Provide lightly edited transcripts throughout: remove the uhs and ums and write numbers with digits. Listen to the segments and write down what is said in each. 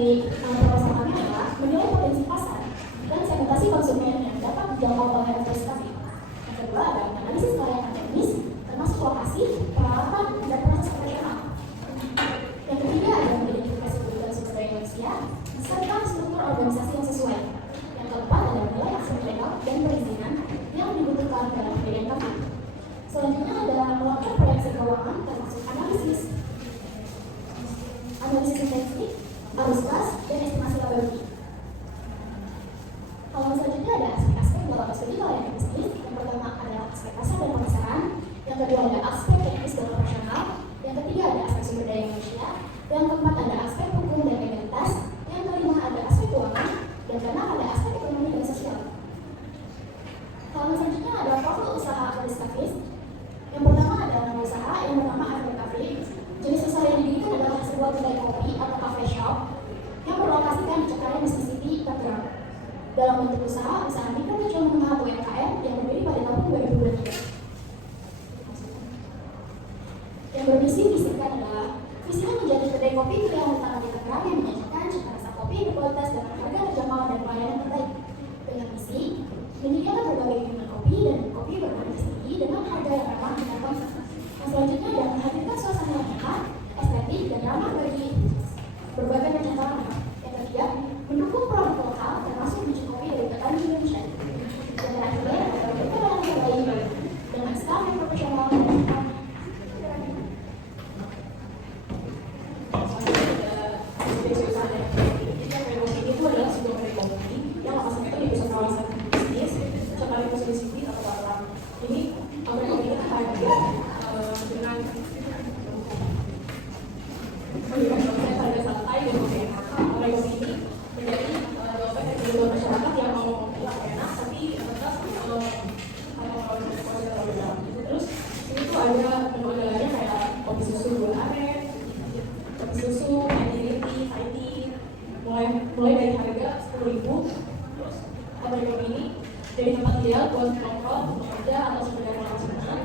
dari proposal kami adalah menilai potensi pasar dan segmentasi konsumen yang dapat dijangkau oleh investasi. Yang kedua ada analisis layanan teknis, termasuk lokasi, peralatan, dan proses operasional. Yang ketiga ada mengidentifikasi kebutuhan sumber daya manusia, serta struktur organisasi yang sesuai. Yang keempat ada menilai aspek legal dan perizinan yang dibutuhkan dalam pendirian kami. Selanjutnya ada melakukan proyeksi keuangan termasuk analisis teknik, arus kas, dan estimasi liability. Kalau selanjutnya ada aspek-aspek dalam studi layanan bisnis. Yang pertama adalah aspek pasar dan pemasaran. Yang kedua ada aspek teknis dan operasional. Yang ketiga ada aspek sumber daya manusia. Yang keempat ada aspek hukum dan legalitas. Yang kelima ada aspek keuangan. Dan keenam ada aspek ekonomi dan sosial. Kalau selanjutnya ada profil usaha administratif. Yang pertama ada nama usaha yang bernama Arbe Cafe. Jenis usaha yang didirikan adalah sebuah kedai kopi atau cafe shop yang berlokasikan di Cengkareng, Mississippi, Tangerang. Dalam bentuk usaha mikro kecil menengah atau UMKM yang berdiri pada tahun 2023. Yang bermisi visikan adalah visinya menjadi kedai kopi pilihan utama di Tangerang yang menyajikan cita rasa kopi berkualitas dengan harga terjangkau dan pelayanan terbaik. Dengan misi menyediakan berbagai minuman kopi dan kopi berkualitas tinggi dengan harga yang ramah di kantong. Yang selanjutnya adalah menghadirkan suasana yang nyaman, estetik, dan ramah bagi berbagai macam kalangan. Yang ketiga, mendukung produk lokal termasuk biji kopi dari petani Indonesia. Yang terakhir adalah berkenalan terbaik dengan staf yang profesional dan mulai dari harga 10.000. Terus Abricom ini jadi tempat ideal buat nongkrong, bekerja atau sekedar makan-makan.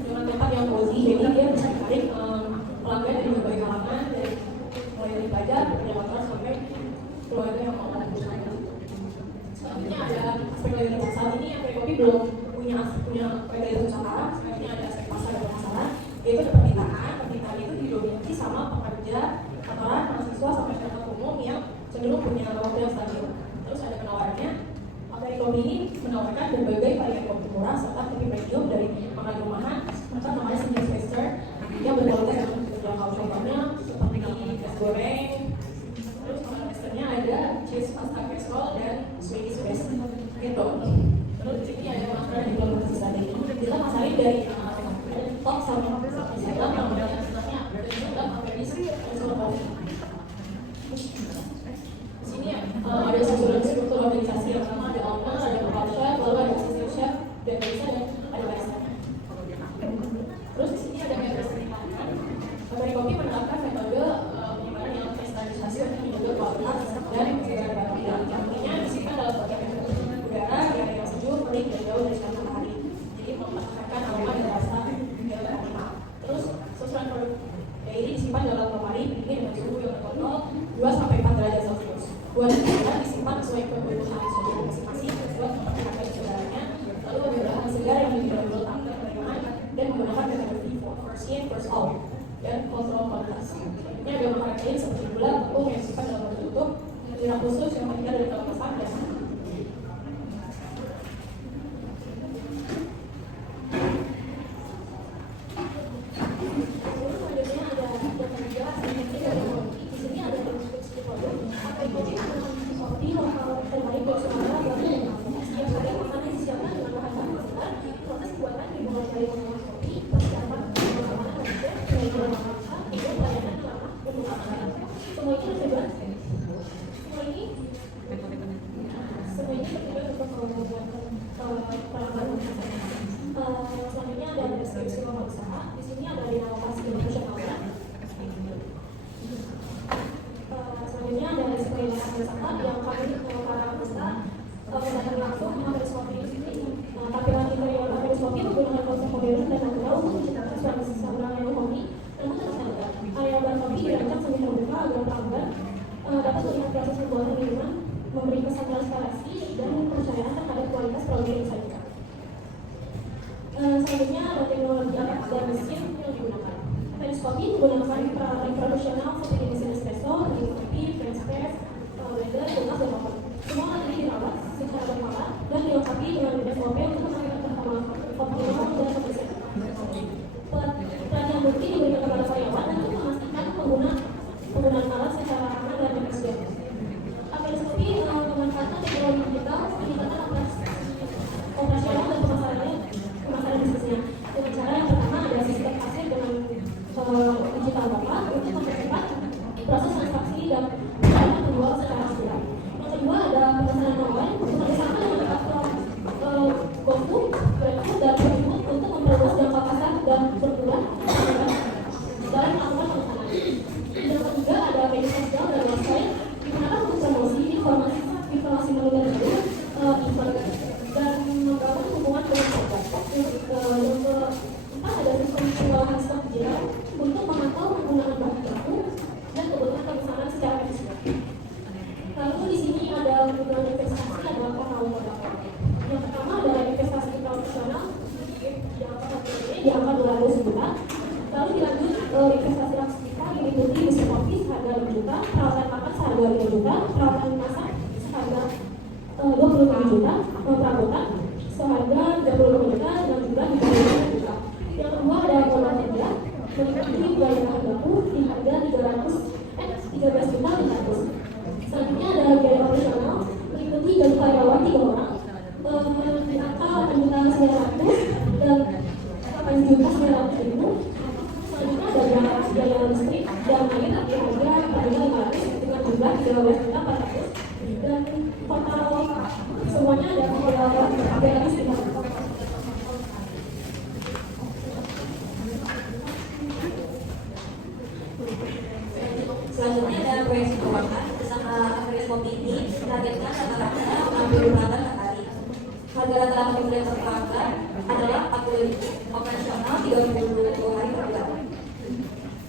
Dengan tempat yang cozy, jadi dia bisa menarik pelanggan dari berbagai kalangan, dari mulai dari pajak, pekerja kantor sampai keluarga yang mau berusaha. Selanjutnya ada aspek legalitas. Saat ini Abricom belum punya legalitas usaha. Selanjutnya ada aspek pasar dan pemasaran, yaitu ada permintaan. Permintaan itu didominasi sama pekerja, kantoran, mahasiswa sampai masyarakat umum yang cenderung punya waktu yang stabil. Terus ada penawarannya. Abricom ini menawarkan berbagai varian kopi murah serta kopi premium dari makanan rumahan, maka namanya single taster yang berkualitas yang terjangkau. Contohnya seperti es goreng. Terus makanan tasternya ada cheese pasta casserole dan Swedish base gitu. Terus di sini ada makanan yang belum tersisa ini. Kita masarin dari top sama Instagram yang udah setelahnya dan juga Abricom di sini ada struktur organisasi yang pertama ada owner, ada kepala chef, lalu ada assistant chef, dan barista, dan ada barista. Terus di sini ada metode penelitian. Abricom menerapkan metode penyimpanan yang terstandarisasi untuk menjaga kualitas dan kesegaran barang. Artinya di sini adalah bagian udara yang sejuk, pelik, dan jauh dari sinar matahari. Jadi mempertahankan aroma dan rasa yang optimal. Terus susunan produk ini disimpan dalam lemari pendingin dengan suhu yang terkontrol 2-4 derajat Celcius. Buat disimpan sesuai kebutuhan suhu masing-masing buat mempertahankan kesegarannya. Lalu ada bahan segar yang tidak letak dan penerimaan dan menggunakan metode first in first out dan kontrol kualitas. Ini ada makanan lain seperti gula, tepung yang disimpan dalam bentuk tutup, jinak khusus yang terhindar dari kelepasan dan selanjutnya ada deskripsi rumah usaha. Di sini ada inovasi profesionalnya. Selanjutnya ada disclaimer usaha yang kami para peserta menggunakan langsung Abricom ini. Tampilan interior Abricom menggunakan konsep modern dan natural untuk menciptakan suasana yang homey namun tetap elegant. Area bar kopi dirancang sedemikian rupa agar pelanggan dapat melihat proses pembuatan minuman, memberi kesan transparansi dan kepercayaan terhadap kualitas produk yang disajikan. Selanjutnya ada teknologi alat dan mesin yang digunakan. French Coffee menggunakan peralatan profesional seperti mesin espresso, mesin kopi, French press, blender, gelas, dan oven. Semua alat ini dirawat secara berkala dan dilengkapi dengan SOP untuk meningkatkan optimal dan efisien. Pelatihan rutin diberikan kepada karyawan untuk memastikan penggunaan alat secara aman dan efisien. French Coffee memanfaatkan teknologi digital meningkatkan operasional dan pemasaran bisnisnya. Dengan cara yang pertama ada sistem kasir dengan digital bapak untuk mempercepat proses transaksi dan pelayanan penjual secara akurat. Yang kedua ada pemesanan online bekerjasama dengan platform GoFood, GrabFood, dan GoFood untuk memperluas jangka pasar dan berkurang dalam melakukan pemesanan. Yang ketiga ada media sosial dan website digunakan untuk promosi, informasi menu dan event dan membangun hubungan dengan pelanggan. Yang keempat ada sistem pengolahan stok digital untuk memantau penggunaan bahan baku dan kebutuhan pemesanan secara efisien. Lalu di sini ada kebutuhan investasi ada modal. Yang pertama adalah investasi profesional di angka 200 juta. Lalu dilanjut investasi langsung kita meliputi mesin kopi seharga 5 juta, peralatan makan seharga 5 juta, peralatan masak seharga 25 juta, perabotan seharga 35 juta dan juga 35 juta. Yang kedua ada modal kerja meliputi biaya bahan baku di harga 13 juta 500. Selanjutnya ada biaya operasional meliputi gaji karyawan 3 orang di angka 8 juta 900 dan 8 juta 900 ribu. Selanjutnya ada biaya listrik dan air di harga 4.500 dengan jumlah 13 juta 400 dan total semuanya ada biaya listrik. Selanjutnya ada proyeksi keuangan bersama French Coffee ini menargetkan rata-rata 60 pelanggan per hari. Harga rata-rata pembelian per pelanggan adalah 40.000, operasional 30 hari per bulan.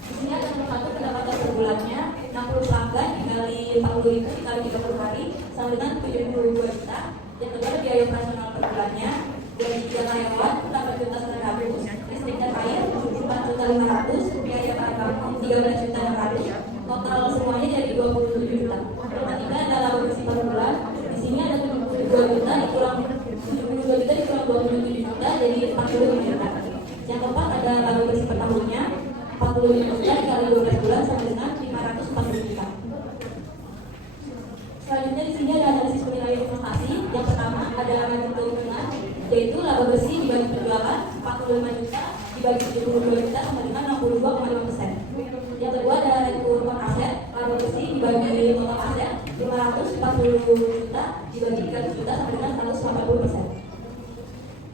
Di sini ada mengatur pendapatan per bulannya 60 pelanggan dikali 40.000 dikali 30 hari sama dengan 72 juta. Yang kedua ada biaya operasional per bulannya, gaji karyawan 8 juta 900, listrik dan air 4 juta 500, biaya bahan baku 13 juta 600. Total semuanya jadi 27 juta. Yang ketiga ada laba bersih per bulan. Di sini ada 72 juta dikurang 27 juta jadi 45 juta. Yang keempat ada laba bersih per tahunnya 45 juta dikali 12 bulan sama dengan 540 juta. Selanjutnya di sini ada analisis penilaian investasi. Yang pertama ada ranking keuntungan yaitu laba bersih dibagi penjualan 45 juta dibagi 72 juta sama dengan 62,5%. Yang kedua ada return on aset, laba bersih dibagi total aset 540 juta dibagi 300 juta sama dengan 180%.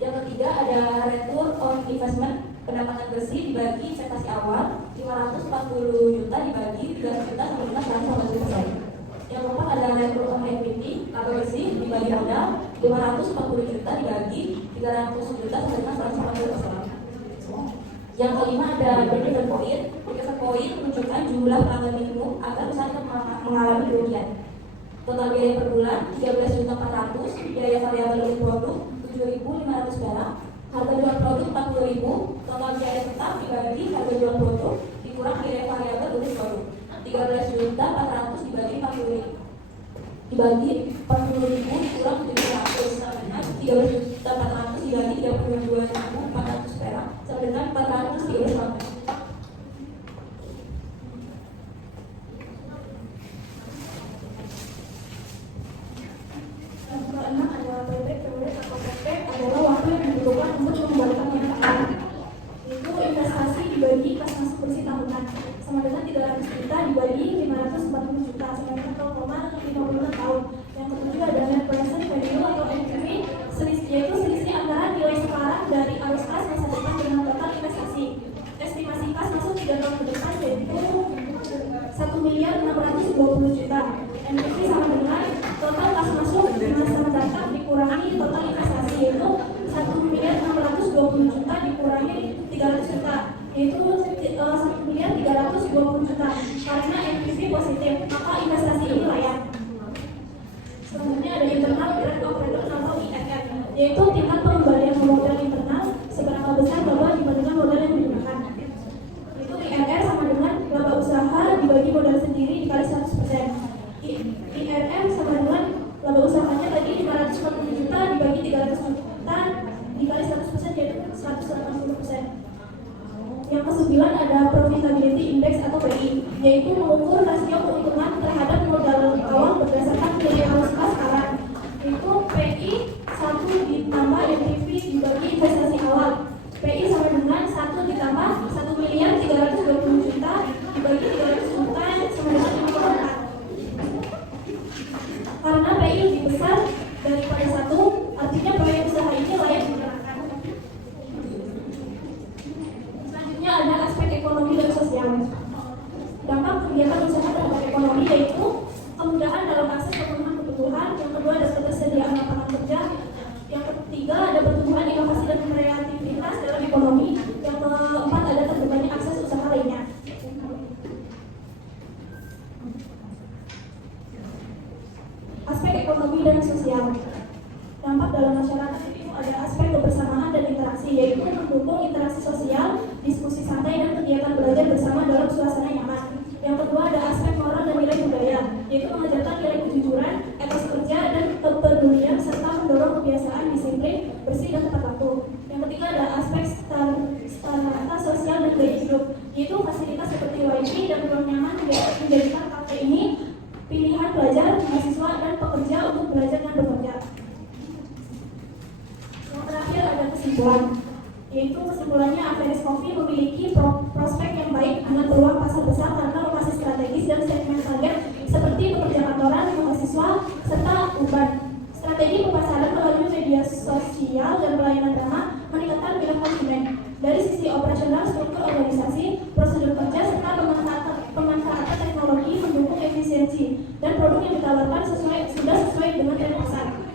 Yang ketiga ada return on investment, pendapatan bersih dibagi investasi awal 540 juta dibagi 300 juta sama dengan 180%. Yang keempat ada return on equity, laba bersih dibagi modal 540 juta dibagi 300 juta sama dengan 180%. Yang kelima ada break-even point. Break-even point menunjukkan jumlah pelanggan minimum agar usaha mengalami kerugian. Total biaya per bulan 13.400, biaya variabel unit produk 7.500 perak, harga jual produk 40.000, total biaya tetap dibagi harga jual produk dikurang biaya variabel unit produk 13.400 dibagi 40.000 dikurang 700 sama dengan 13.400 dibagi 32.400 perak sama dengan 430. Keenam ada payback period atau payback adalah waktu yang dibutuhkan untuk membuatkan manfaat. Itu investasi dibagi kas masuk bersih tahunan sama dengan 300 juta dibagi 540 juta sama dengan 0,56 tahun. Yang ketujuh ada net present value atau NPV, yaitu selisih antara nilai sekarang dari arus kas masa depan dengan total investasi. Estimasi kas masuk 3 tahun ke depan yaitu 1.620 juta. NPV sama dengan total kas masuk di masa mendatang dikurangi total investasi yaitu 1.620 juta dikurangi 300 juta yaitu 1.320 juta. Karena NPV positif maka investasi ini yaitu tingkat pengembalian modal internal seberapa besar laba dibandingkan modal yang digunakan. Itu IRR sama dengan laba usaha dibagi modal sendiri dikali 100%. IRR sama dengan laba usahanya tadi 540 juta dibagi 300 juta dikali 100% yaitu 180%. Yang ke-9 ada Profitability Index atau PI, yaitu mengukur rasio keuntungan terhadap modal awal berdasarkan nilai arus kas sekarang. Yaitu PI 1 ditambah NPV dibagi investasi awal. PI sama dengan 1 ditambah 1 miliar 320 juta dibagi 300 juta sama dengan 5,4. Karena PI lebih besar daripada 1, artinya proyek usaha ini layak dijalankan. Selanjutnya ada aspek ekonomi dan sosial. Dampak kegiatan usaha terhadap ekonomi yaitu kemudahan dalam akses pemenuhan kebutuhan. Yang kedua ada ketersediaan lapangan kerja. Yang ketiga ada pertumbuhan inovasi dan kreativitas dalam ekonomi. Yang keempat ada terbukanya akses usaha lainnya. Aspek ekonomi dan sosial. Dampak dalam masyarakat itu ada aspek kebersamaan dan interaksi, yaitu mendukung interaksi sosial, diskusi santai dan kegiatan belajar bersama dalam suasana nyaman. Yang kedua ada aspek moral dan nilai budaya, yaitu mengajarkan nilai kejujuran, etos kerja dan kepedulian serta mendorong kebiasaan disiplin, bersih dan tepat waktu. Yang ketiga ada aspek standar sosial dan gaya hidup, yaitu fasilitas seperti wifi dan ruang nyaman menjadikan kafe ini pilihan pelajar, mahasiswa dan pekerja untuk belajar dan bekerja. Yang terakhir ada kesimpulan, yaitu kesimpulannya Average Coffee memiliki prospek yang baik dengan peluang pasar besar karena lokasi strategis dan segmen target seperti pekerja kantoran, mahasiswa, serta urban. Strategi pemasaran melalui media sosial dan pelayanan ramah meningkatkan minat konsumen. Dari sisi operasional, struktur organisasi, prosedur kerja, serta pemanfaatan teknologi mendukung efisiensi dan produk yang ditawarkan sudah sesuai dengan tren pasar.